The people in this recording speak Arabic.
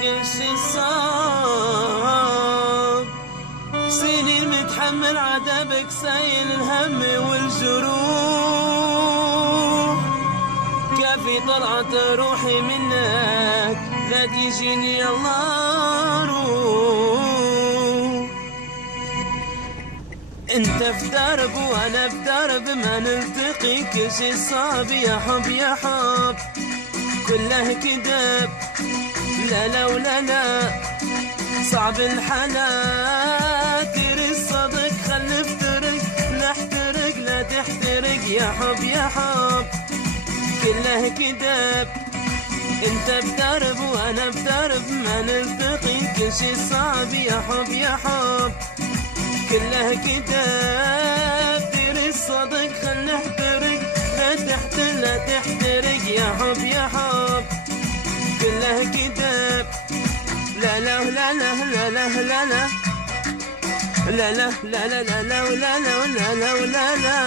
كل شي صعب، سنين متحمل عذابك سايل الهم والجروح، كافي طلعت روحي منك لا تجيني الله روح. انت في درب وانا في درب ما نلتقي، كل شي صعب يا حب يا حب كله كذب، لا لا ولا لا صعب الحلا، تري الصدق خل نفترق، لا احترق لا تحترق يا حب يا حب كله كذب. انت بدرب وانا بدرب ما نلتقي، كل شي صعب يا حب يا حب كله كذب، تري الصدق خل نحترق، لا تحترق يا حب يا حب كله كذب، لا لا لا لا لا لا لا لا لا لا لا لا لا لا لا لا لا لا